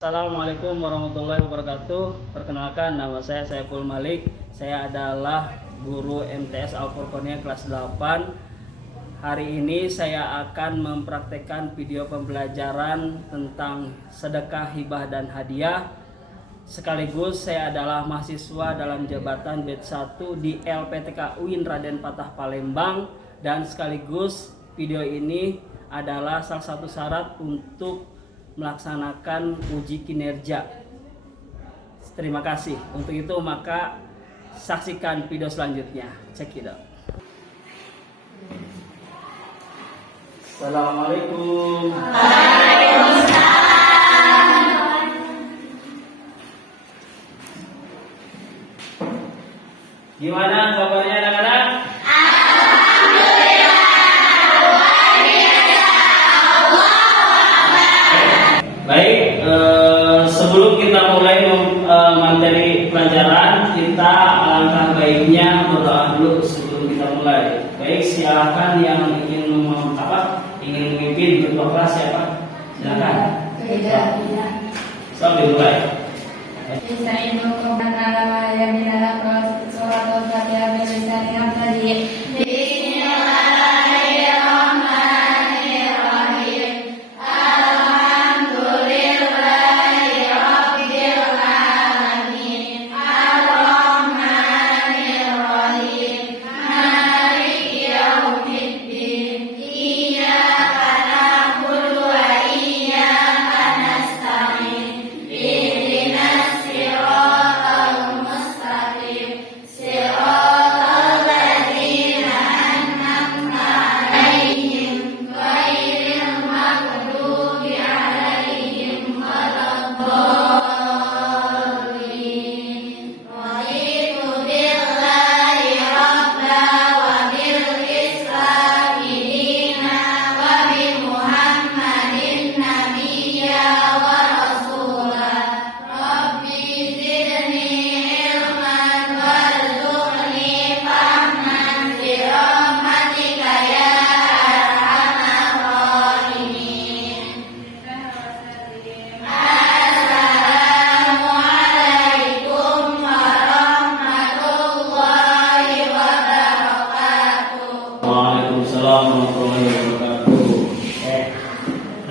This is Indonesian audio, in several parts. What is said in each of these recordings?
Assalamualaikum warahmatullahi wabarakatuh. Perkenalkan, nama saya Saiful Malik. Saya adalah guru MTS Al-Furqaniyah kelas 8. Hari ini saya akan mempraktekkan video pembelajaran tentang sedekah, hibah, dan hadiah. Sekaligus saya adalah mahasiswa dalam jabatan batch 1 di LPTK UIN Raden Patah Palembang. Dan sekaligus video ini adalah salah satu syarat untuk melaksanakan uji kinerja. Terima kasih. Untuk itu maka saksikan video selanjutnya. Check it out. Assalamualaikum. Gimana kabarnya anak-anak? Baik, sebelum kita mulai materi pelajaran, kita alangkah baiknya berdoa dulu sebelum kita mulai. Baik, silakan yang ingin memimpin ketua kelas siapa? Silakan. Sampai mulai.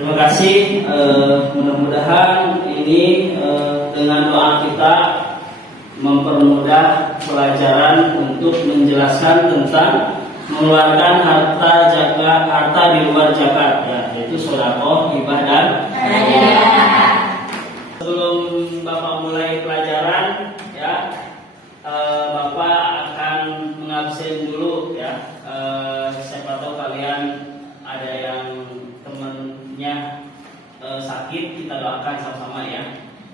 Terima kasih. Mudah-mudahan ini dengan doa kita mempermudah pelajaran untuk menjelaskan tentang mengeluarkan harta di luar zakat, ya, yaitu sedekah, hibah, dan hadiah. Sebelum Bapak mulai pelajaran, ya, Bapak akan mengabsen dulu, ya. Siapa tahu kalian ada yang temennya sakit, kita doakan sama-sama, ya.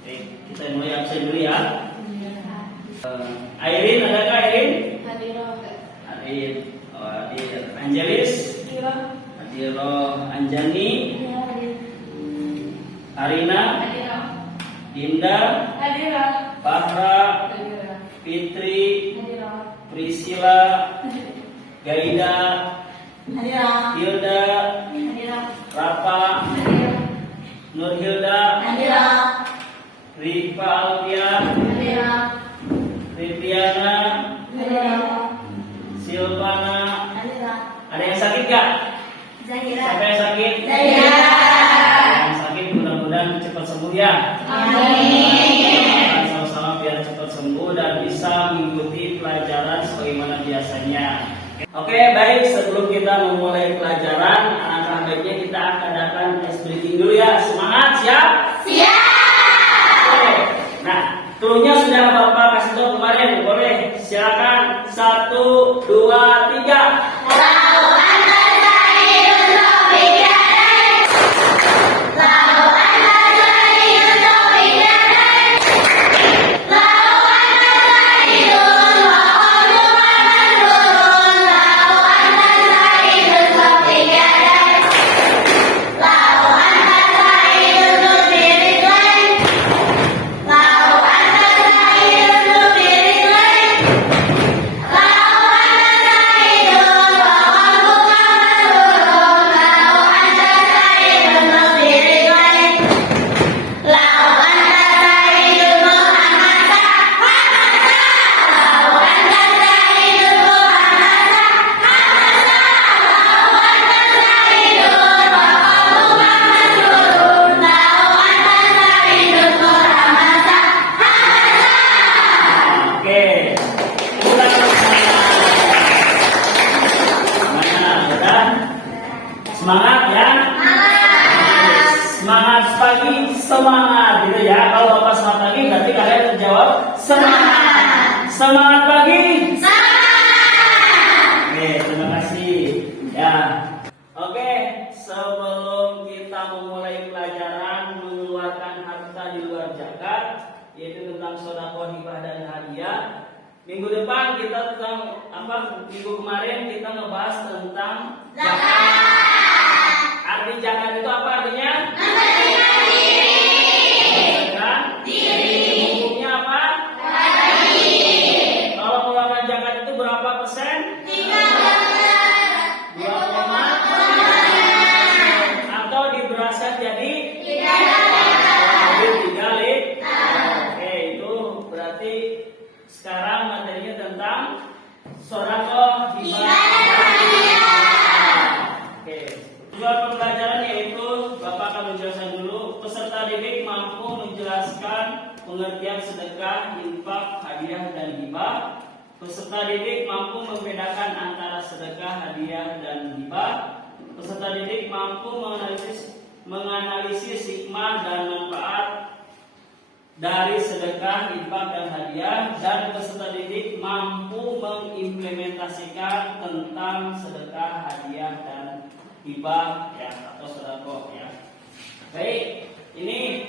Oke, kita mulai absen dulu, ya. Airin, adakah Airin? Hadir. Hadir. Angelis? Hadir. Anjani? Arina? Dinda? Fahra? Fitri? Priscila? Gaida? Hilda? Rafa? Nurhilda? Rifa Alfia? Riviana? Silvana? Ada yang sakit gak? Siapa yang sakit? Yang sakit mudah-mudahan cepat sembuh, ya. Amin. Sama-sama biar cepat sembuh dan bisa mengikuti pelajaran sebagaimana biasanya. Oke, baik, sebelum kita memulai pelajaran, alangkah baiknya kita adakan ice breathing dulu, ya. Semangat, siap? Oke. Nah, cluenya sudah Bapak kasih tahu kemarin, boleh silakan 1, 2, 3. Lau anta Semangat ya. Semangat pagi, semangat gitu ya. Kalau Bapak semangat pagi berarti kalian menjawab semangat. Semangat pagi. Oke, terima kasih. Ya. Oke, sebelum kita memulai pelajaran mengeluarkan harta di luar zakat, yaitu tentang sedekah, hibah dan hadiah. Minggu depan kita tentang apa? Minggu kemarin kita ngebahas tentang zakat. Arti zakat itu apa artinya? Hukumnya apa? Kalau pengeluaran zakat itu berapa persen? 2,5 atau diberaskan jadi 3 liter. Oke, itu berarti sekarang materinya tentang sedekah, hibah. Oke. Tujuan pembelajaran yaitu Bapak akan menjelaskan dulu. Peserta didik mampu menjelaskan pengertian sedekah, infak, hadiah dan hibah. Peserta didik mampu membedakan antara sedekah, hadiah dan hibah. Peserta didik mampu menganalisis hikmah dan manfaat dari sedekah, infak dan hadiah, dan peserta didik mampu mengimplementasikan tentang sedekah, hadiah dan hibah ya atau sedekah ya. Baik, ini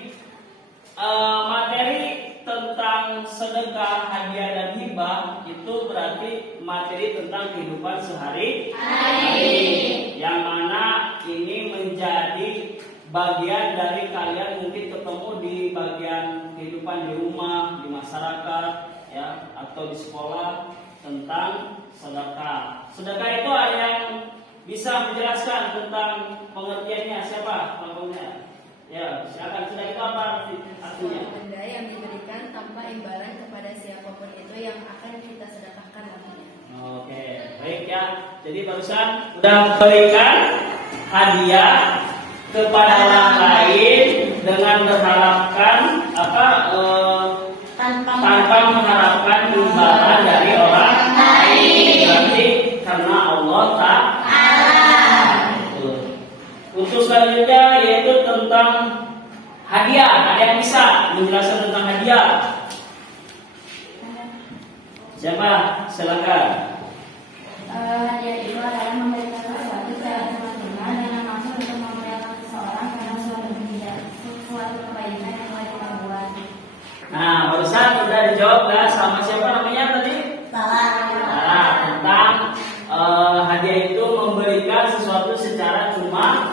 materi tentang sedekah, hadiah dan hibah itu berarti materi tentang kehidupan sehari-hari, yang mana ini menjadi bagian dari kalian mungkin ketemu di bagian kehidupan di rumah, di masyarakat ya, atau di sekolah tentang sedekah. Sedekah itu ada yang bisa menjelaskan tentang pengertiannya, siapa pelakunya? Ya, silakan. Sedekah itu apa artinya? Benda yang diberikan tanpa imbalan kepada siapapun itu yang akan kita sedekahkan nantinya. Oke, baik ya. Jadi barusan sudah berikan hadiah kepada orang lain dengan berharapkan tanpa mengharapkan imbalan dari orang lain. Berarti karena Allah Ta'ala. Untuk selanjutnya yaitu tentang hadiah. Ada yang bisa menjelaskan tentang hadiah? Siapa? Silakan. Hadiah itu adalah memberikan sesuatu secara cuma-cuma dengan maksud untuk memuliakan seseorang karena suatu kebaikan yang telah kita buat. Nah, barusan sudah dijawab lah sama siapa namanya tadi? Nah, tentang hadiah itu memberikan sesuatu secara cuma.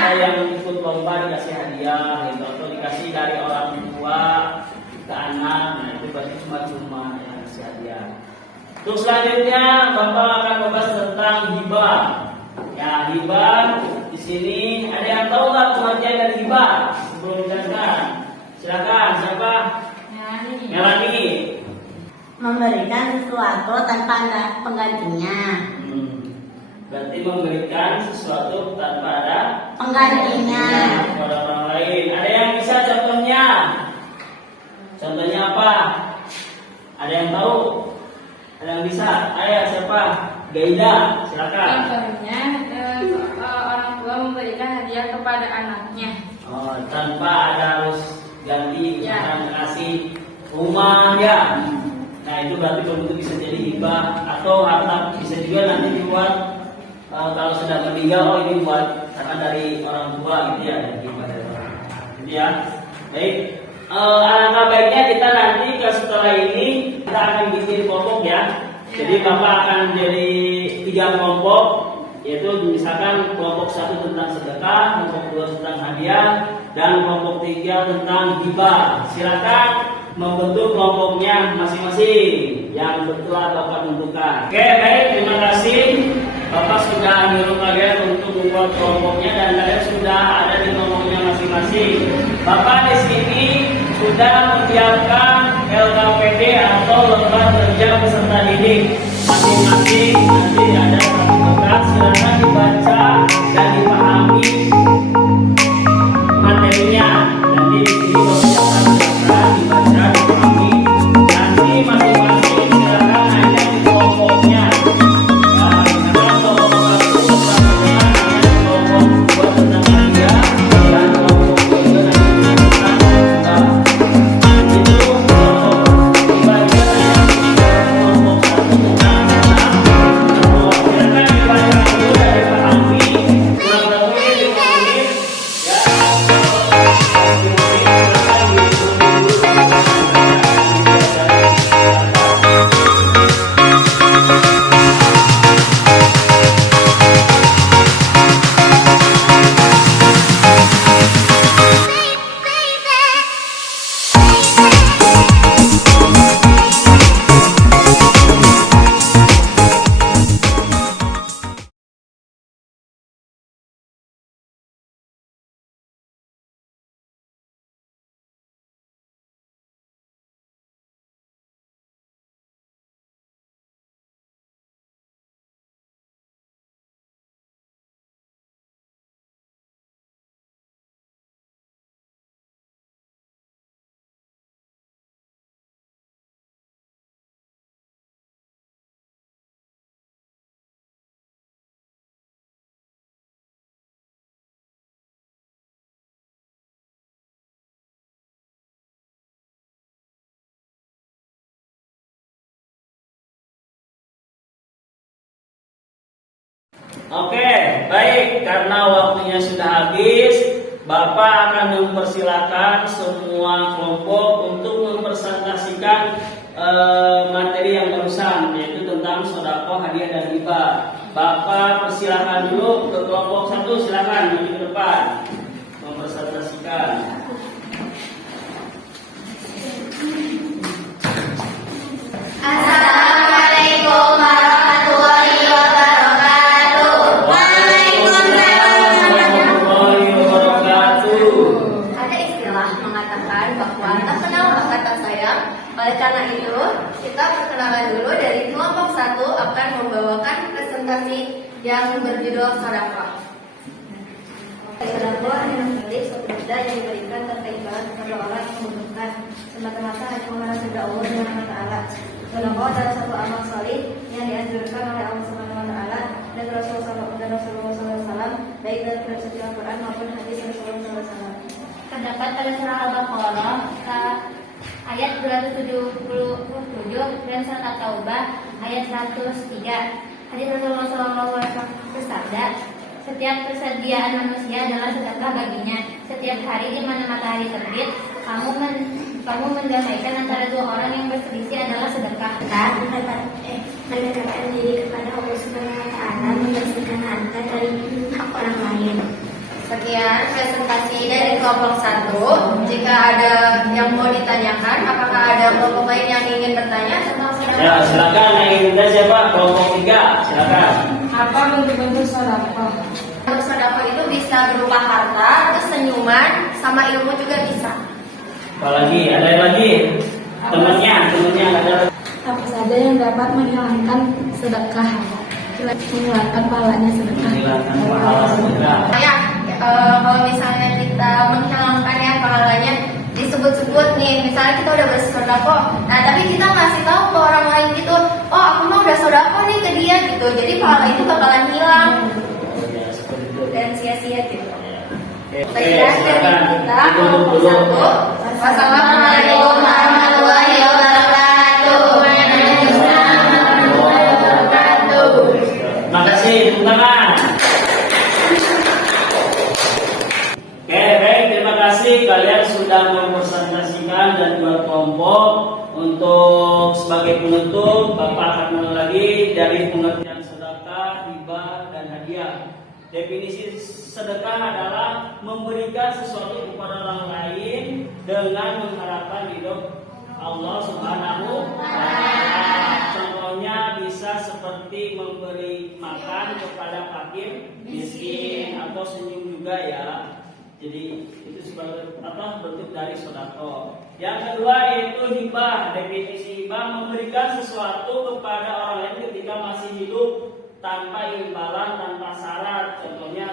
Ada yang ikut lomba dikasih hadiah, gitu, atau dikasih dari orang tua ke anak, nah itu berarti cuma-cuma ya, kasih hadiah. Untuk selanjutnya Bapak akan membahas tentang hibah. Ya, hibah di sini ada yang tahu nggak pengertian dari hibah? Sebelum dijelaskan, silakan siapa? Melani. Memberikan sesuatu tanpa ada penggantinya. Berarti memberikan sesuatu tanpa ada Penggantinya. kepada orang lain. Ada yang bisa contohnya? Contohnya apa? Ada yang tahu? Ada yang bisa? Ayo siapa? Gaida, silakan. Contohnya orang tua memberikan hadiah kepada anaknya. Oh, tanpa ada harus ganti, Ya. misalkan kasih rumah ya. Nah itu berarti bentuk bisa jadi hibah atau harta, bisa juga nanti dibuat kalau sudah meninggal, oh ini buat karena dari orang tua gitu ya, hibah dari orang. Gitu ya. Baik. Alangkah baiknya kita nanti setelah ini kita akan bikin kelompok ya. Jadi Bapak akan jadi 3 kelompok, yaitu misalkan kelompok 1 tentang sedekah, kelompok 2 tentang hadiah, dan kelompok 3 tentang hibah. Silakan membentuk kelompoknya masing-masing yang telah Bapak tentukan. Oke, baik, terima kasih. Bapak sudah menyuruh kalian untuk membuat kelompoknya dan kalian sudah ada di kelompoknya masing-masing. Bapak di sini sudah menyiapkan LKPD atau lembar kerja peserta didik. Masing-masing nanti ada satu kertas, silakan dibaca dan dipahami materinya. Nanti di sini Bapak silakan dibaca, dipahami. Nanti masing-masing silakan hanya di kelompoknya. Nah, misalkan kelompok 1 tentang Oke, baik, karena waktunya sudah habis, Bapak akan mempersilahkan semua kelompok untuk mempresentasikan materi yang barusan, yaitu tentang sodako, hadiah, dan hibah. Bapak persilahkan dulu ke kelompok 1, silakan maju ke depan mempresentasikan. Assalamualaikum warahmatullahi wabarakatuh. Warahmatullahi wabarakatuh. Ada istilah mengatakan bahwa tak kenal maka tak sayang. Oleh karena itu, kita perkenalan dulu dari kelompok 1 akan membawakan presentasi yang berjudul sedekah. Sedekah adalah suatu benda yang diberikan tanpa imbalan kepada orang yang membutuhkan, semata-mata hanya mengharap ridha Allah Subhanahu wa taala. Sedekah adalah satu amal salih yang dianjurkan oleh Allah Subhanahu wa taala dan Rasulullah SAW, baik dalam suci Al-Quran maupun hadis Rasulullah SAW. Terdapat pada surah Al-Baqarah ayat 277 dan surat At-Taubah ayat 103. Hadis Rasulullah SAW bersabda, setiap persediaan manusia adalah sedekah baginya. Setiap hari di mana matahari terbit, kamu mendamaikan antara dua orang yang berselisih adalah sedekah. Mendekatkan diri kepada Allah Subhanahu wa taala, membersihkan harta dari hak orang lain. Sekian presentasi dari kelompok 1. Jika ada yang mau ditanyakan, apakah ada kelompok lain yang ingin bertanya tentang sedekah? Ya, silakan yang ingin bertanya siapa? Kelompok 3, silakan. Apa bentuk-bentuk sedekah? Untuk sedekah itu bisa berupa harta, terus senyuman, sama ilmu juga bisa. Apalagi? Ada yang lagi? Temannya ada. Apa saja yang dapat menghilangkan sedekah? Menghilangkan pahalanya sedekah. Menghilangkan pahala sedekah. Kalau misalnya kita menghilangkannya pahalanya disebut-sebut nih, misalnya kita udah bersedekah, nah tapi kita ngasih tahu ke orang lain gitu, oh aku mah udah sedekah nih ke dia gitu, jadi pahala itu bakalan hilang Ya, seperti itu. dan sia-sia gitu. Oke, Sekian dari silakan. kita Duduk kelompok dulu. 1. Wassalamualaikum warahmatullahi wabarakatuh. Makasih, tepuk tangan. Oke, baik, terima kasih kalian sudah mempresentasikan dan buat kelompok. Untuk sebagai penutup, Bapak akan mulai lagi dari pengertian sedekah, hibah, dan hadiah. Definisi sedekah adalah memberikan sesuatu kepada orang lain dengan mengharapkan ridho Allah Subhanahu wa taala. Contohnya bisa seperti memberi makan kepada fakir, miskin, atau senyum juga ya. Jadi itu sebagai bentuk dari sedekah. Yang kedua yaitu hibah. Definisi hibah memberikan sesuatu kepada orang lain ketika masih hidup tanpa imbalan, tanpa syarat. Contohnya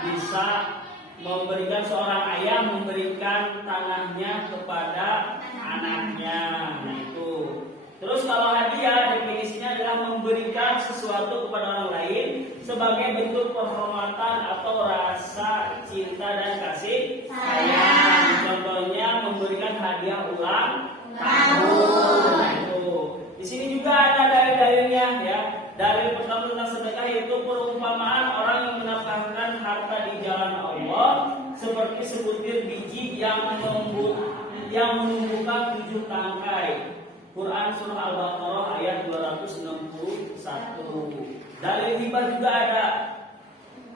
bisa memberikan seorang ayah memberikan tanahnya kepada anaknya. Nah itu. Terus kalau hadiah definisinya adalah memberikan sesuatu kepada orang lain sebagai bentuk penghormatan atau rasa cinta dan kasih sayang. Contohnya memberikan hadiah ulang tahun. Nah itu. Di sini juga ada dalil-dalilnya ya. Dalil pertama tentang sedekah yaitu perumpamaan orang yang menafkahkan harta di jalan Allah seperti sebutir biji yang menumbuhkan 7 tangkai. Quran surah Al-Baqarah ayat 261. Dalil hibah juga ada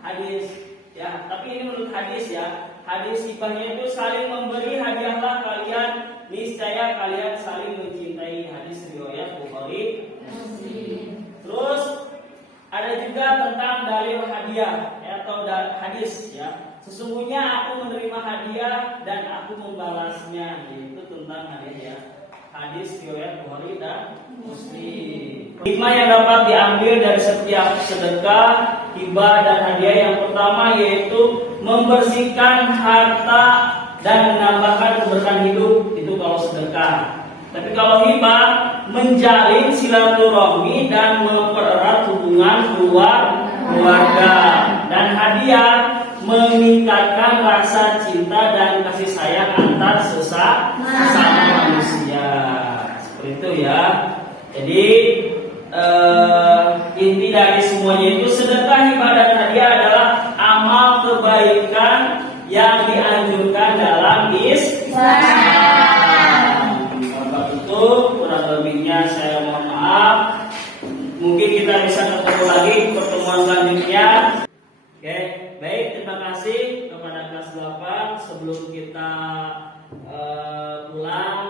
hadis ya, tapi ini menurut hadis ya. Hadis hibahnya itu saling memberi, hadiahlah kalian, niscaya kalian saling mencintai. Hadis riwayat Bukhari. Terus ada juga tentang dalil hadiah ya, atau hadis ya. Sesungguhnya aku menerima hadiah dan aku membalasnya. Itu tentang hadiah ya. Hadis riwayat Bukhari dan Muslim. Hikmah yang dapat diambil dari setiap sedekah, hibah dan hadiah yang pertama yaitu membersihkan harta dan menambahkan keberkahan hidup. Itu kalau sedekah. Tapi kalau hibah menjalin silaturahmi dan mempererat hubungan keluarga. Dan hadiah meningkatkan rasa cinta dan kasih sayang antar sesama manusia. Seperti itu ya. Jadi inti dari semuanya itu sedekah, ibadah kebaikan yang dianjurkan dalam Islam. Bapak itu kurang lebihnya saya mohon maaf. Mungkin kita bisa ketemu lagi pertemuan selanjutnya. Oke, baik, terima kasih kepada kelas 8. Sebelum kita pulang,